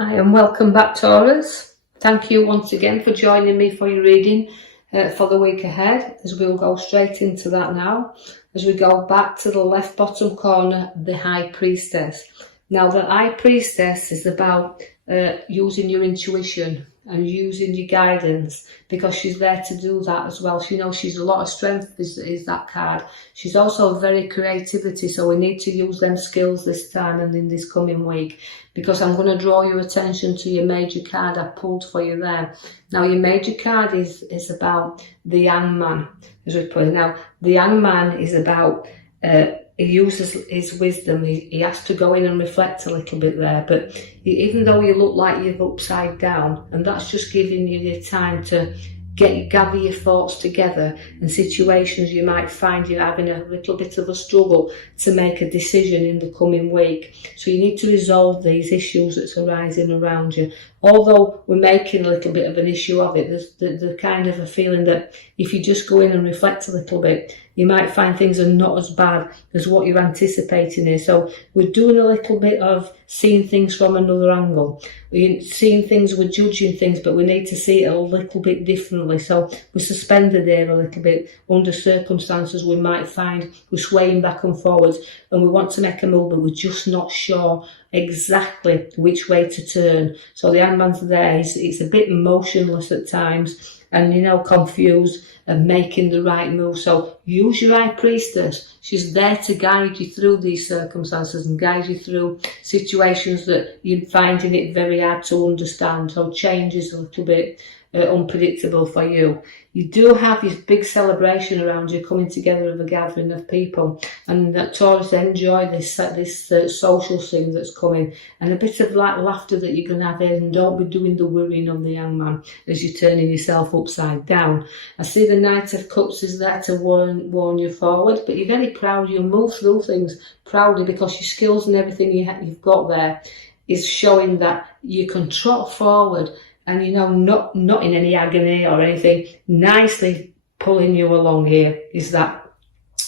Hi and welcome back, Taurus. Thank you once again for joining me for your reading for the week ahead, as we'll go straight into that now. As we go back to the left bottom corner, the High Priestess. Now, the High Priestess is about using your intuition and using your guidance, because she's there to do that as well. She knows she's a lot of strength, is that card. She's also very creativity, so we need to use them skills this time and in this coming week, because I'm going to draw your attention to your major card I pulled for you there. Now, your major card is about the young man, as we put it. Now, the young man is about he uses his wisdom. He has to go in and reflect a little bit there, but even though you look like you're upside down, and that's just giving you the time to gather your thoughts together, and situations you might find you're having a little bit of a struggle to make a decision in the coming week. So you need to resolve these issues that's arising around you. Although we're making a little bit of an issue of it, there's the kind of a feeling that if you just go in and reflect a little bit, you might find things are not as bad as what you're anticipating here. So we're doing a little bit of seeing things from another angle. We're seeing things, we're judging things, but we need to see it a little bit differently. So we're suspended there a little bit under circumstances we might find we're swaying back and forwards, and we want to make a move, but we're just not sure exactly which way to turn. So the handman's there, it's a bit motionless at times, and confused and making the right move. So use your High Priestess. She's there to guide you through these circumstances and guide you through situations that you're finding it very hard to understand. So change is a little bit unpredictable for you. You do have this big celebration around you, coming together of a gathering of people, and that Taurus enjoy this social scene that's coming, and a bit of laughter that you're going to have here, and don't be doing the worrying on the young man as you're turning yourself upside down. I see the Knight of Cups is there to warn you forward, but you're very proud. You move through things proudly because your skills and everything you've got there is showing that you can trot forward, and not in any agony or anything, nicely pulling you along here is that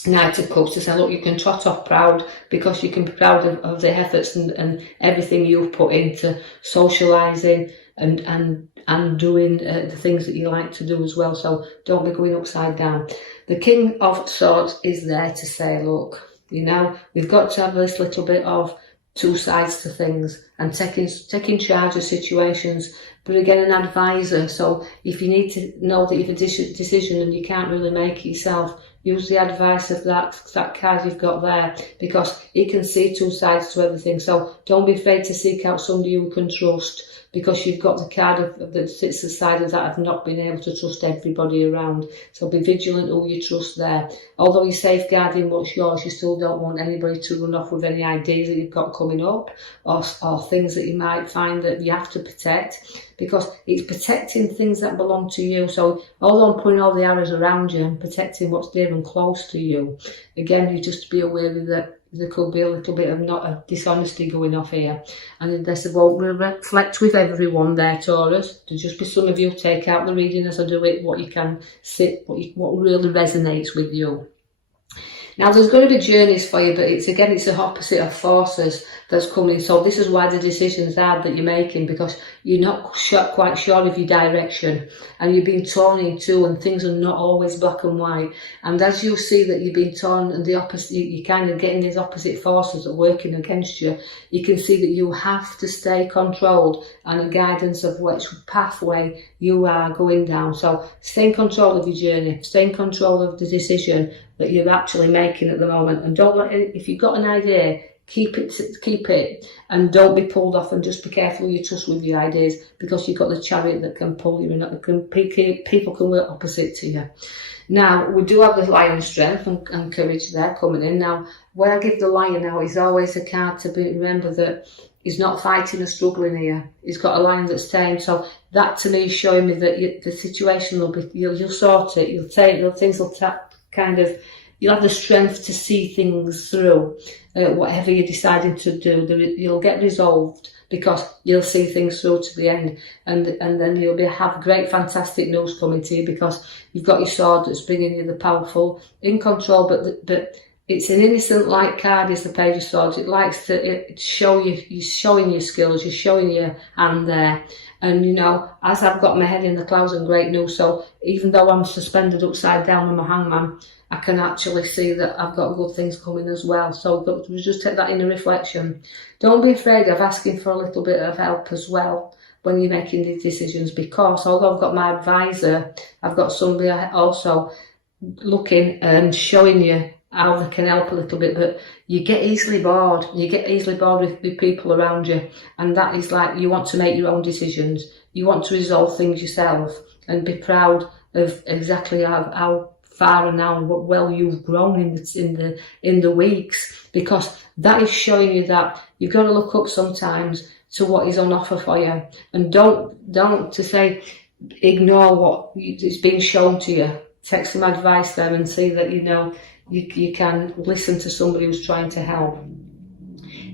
Knight of Cups to say, look, you can trot off proud, because you can be proud of the efforts and everything you've put into socialising and doing the things that you like to do as well. So don't be going upside down. The King of Swords is there to say, look, we've got to have this little bit of two sides to things and taking charge of situations, but again, an advisor. So if you need to know that you've a decision and you can't really make it yourself, use the advice of that card you've got there, because he can see two sides to everything. So don't be afraid to seek out somebody you can trust, because you've got the card that sits aside of that of not being able to trust everybody around. So be vigilant who you trust there. Although you're safeguarding what's yours, you still don't want anybody to run off with any ideas that you've got coming up, or things that you might find that you have to protect, because it's protecting things that belong to you. So although I'm putting all the arrows around you and protecting what's dear and close to you, again, you just be aware that there could be a little bit of not a dishonesty going off here, and this won't reflect with everyone there, Taurus. There'll just be some of you take out the reading as I do it, what you can sit, what really resonates with you. Now, there's going to be journeys for you, but it's the opposite of forces that's coming. So this is why the decisions are that you're making, because you're not quite sure of your direction, and you're being torn in two, and things are not always black and white. And as you see that you're being torn and the opposite, you're kind of getting these opposite forces that are working against you, you can see that you have to stay controlled and a guidance of which pathway you are going down. So stay in control of your journey, stay in control of the decision that you're actually making at the moment, and don't let it, if you've got an idea, keep it, and don't be pulled off, and just be careful who you trust with your ideas, because you've got the Chariot that can pull you in, people can work opposite to you. Now, we do have the Lion strength and courage there coming in. Now, when I give the Lion now, he's always a card to remember that he's not fighting or struggling here. He's got a lion that's tame. So that to me is showing me that the situation will be, you'll sort it, you'll have the strength to see things through, whatever you're deciding to do. You'll get resolved, because you'll see things through to the end, and then you'll have great, fantastic news coming to you, because you've got your sword that's bringing you the powerful, in control, but it's an innocent light card, is the Page of Swords. It likes to show you, you're showing your skills, you're showing your hand there. And, you know, as I've got my head in the clouds and great news, so even though I'm suspended upside down with my hangman, I can actually see that I've got good things coming as well. So just take that in a reflection. Don't be afraid of asking for a little bit of help as well when you're making these decisions, because although I've got my advisor, I've got somebody also looking and showing you how they can help a little bit, but you get easily bored. You get easily bored with people around you, and that is like, you want to make your own decisions. You want to resolve things yourself and be proud of exactly how far and how well you've grown in the weeks, because that is showing you that you've got to look up sometimes to what is on offer for you, and don't to say ignore what is being shown to you. Take some advice there and see that, you know, you can listen to somebody who's trying to help.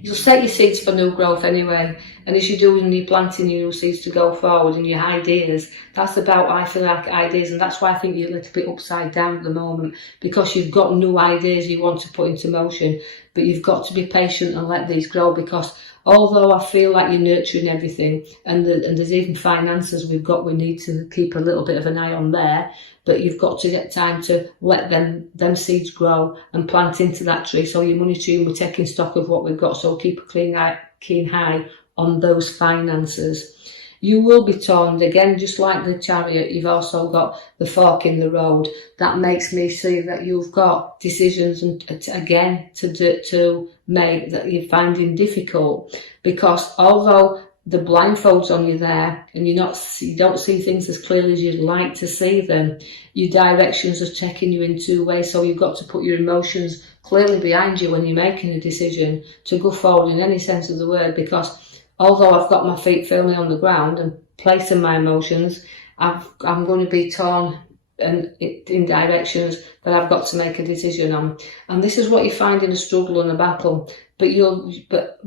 You'll set your seeds for new growth anyway, and as you do, and you're planting your new seeds to go forward and your ideas, that's about, I feel like, ideas, and that's why I think you're a little bit upside down at the moment, because you've got new ideas you want to put into motion, but you've got to be patient and let these grow, because although I feel like you're nurturing everything, and there's even finances we need to keep a little bit of an eye on there, but you've got to get time to let them seeds grow and plant into that tree. So your money tree, and we're taking stock of what we've got, so keep a keen eye on those finances. You will be torn again, just like the Chariot. You've also got the fork in the road. That makes me see that you've got decisions to make that you're finding difficult, because although the blindfolds on you there, and you don't see things as clearly as you'd like to see them, your directions are taking you in two ways, so you've got to put your emotions clearly behind you when you're making a decision to go forward in any sense of the word, because although I've got my feet firmly on the ground and placing my emotions, I'm going to be torn in directions that I've got to make a decision on. And this is what you find in a struggle and a battle, but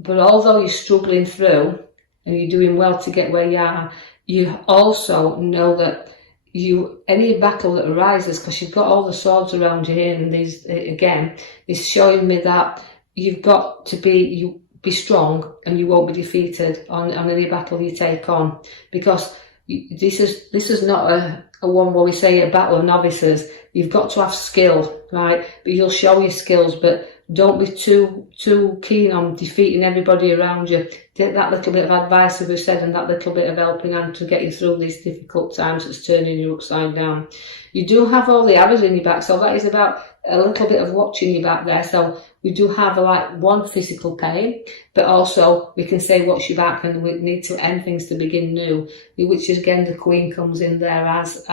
although you're struggling through, and you're doing well to get where you are, you also know that any battle that arises, because you've got all the swords around you here, and these again is showing me that you've got to be strong, and you won't be defeated on any battle you take on, because this is not a one where we say a battle of novices. You've got to have skill, right? But you'll show your skills, but don't be too keen on defeating everybody around you. Take that little bit of advice, as we said, and that little bit of helping hand to get you through these difficult times that's turning you upside down. You do have all the arrows in your back, so that is about a little bit of watching your back there. So we do have like one physical pain, but also we can say watch your back, and we need to end things to begin new, which is again the Queen comes in there as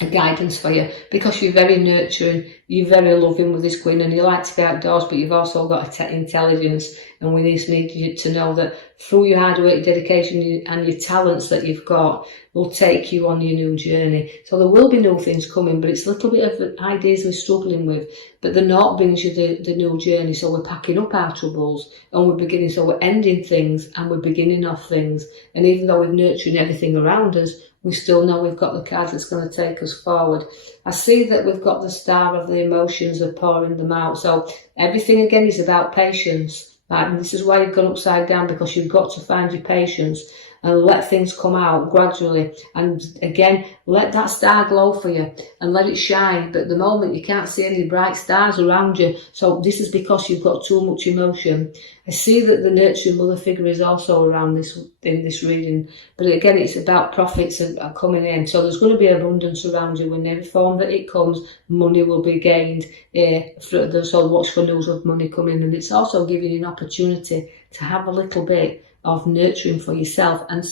a guidance for you, because you're very nurturing, you're very loving with this Queen, and you like to be outdoors, but you've also got intelligence, and we just need you to know that through your hard work, dedication, and your talents that you've got will take you on your new journey. So there will be new things coming, but it's a little bit of ideas we're struggling with, but the North brings you the new journey. So we're packing up our troubles, and we're ending things, and we're beginning off things, and even though we're nurturing everything around us, we still know we've got the card that's going to take us forward. I see that we've got the Star of the emotions of pouring them out. So everything again is about patience. Right? And this is why you've gone upside down, because you've got to find your patience and let things come out gradually. And again, let that star glow for you and let it shine. But at the moment, you can't see any bright stars around you. So this is because you've got too much emotion. I see that the nurturing mother figure is also around in this reading. But again, it's about profits are coming in. So there's going to be abundance around you. In every form that it comes, money will be gained. So watch for news of money coming. And it's also giving you an opportunity to have a little bit of nurturing for yourself and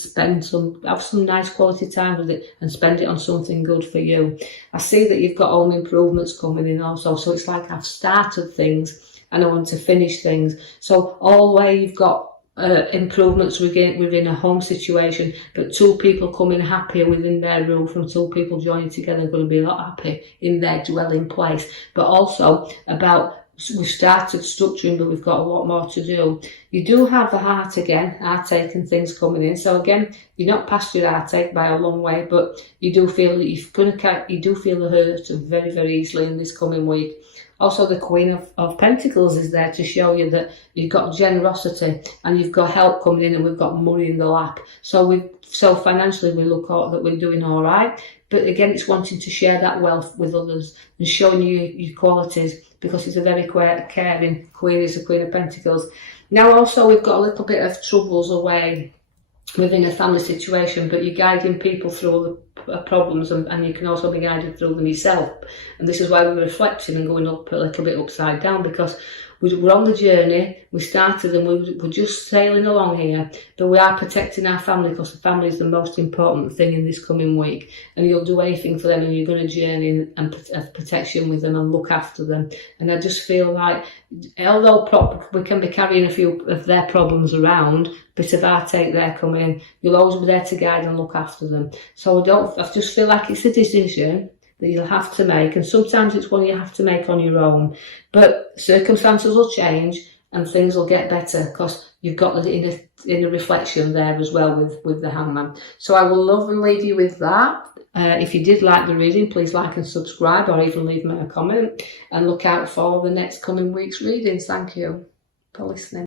have some nice quality time with it and spend it on something good for you. I see that you've got home improvements coming in also, so it's like I've started things and I want to finish things. So all where you've got improvements within a home situation, but two people coming happier within their roof, and two people joining together are going to be a lot happy in their dwelling place. But also about, we've started structuring, but we've got a lot more to do. You do have the heart again, heartache and things coming in. So again, you're not past your heartache by a long way, but you do feel that you do feel the hurt very, very easily in this coming week. Also, the Queen of Pentacles is there to show you that you've got generosity and you've got help coming in, and we've got money in the lap. So financially we look out that we're doing all right. But again, it's wanting to share that wealth with others and showing you your qualities, because it's a very caring Queen, is the Queen of Pentacles. Now also we've got a little bit of troubles away within a family situation, but you're guiding people through the problems, and you can also be guided through them yourself. And this is why we're reflecting and going up a little bit upside down, because we're on the journey. We started and we're just sailing along here, but we are protecting our family, because the family is the most important thing in this coming week. And you'll do anything for them, and you're going to journey and have protection with them and look after them. And I just feel like, although we can be carrying a few of their problems around, bit of our take there coming in, you'll always be there to guide and look after them. So I just feel like it's a decision that you'll have to make, and sometimes it's one you have to make on your own, but circumstances will change and things will get better, because you've got the inner reflection there as well with the Hangman. So I will love and leave you with that. If you did like the reading, please like and subscribe, or even leave me a comment, and look out for the next coming week's readings. Thank you for listening.